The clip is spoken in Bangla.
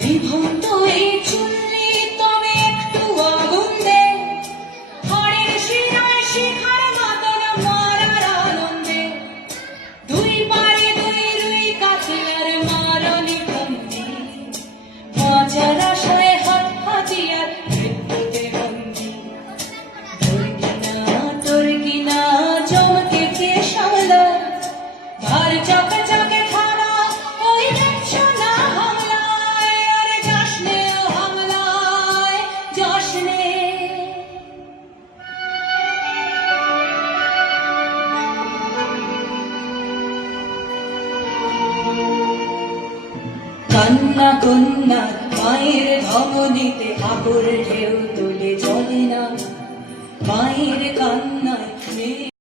বিভক্ত এই চুল্লি তবে একটু আগুন দে। হরের শিরায় শিখার মতন মরার আনন্দে। দুই পা কান্না কন্যা মায়ের ধমনীতে ঠাকুর ঢেউ তুলে চলে না। মায়ের কান্নায় মেয়ে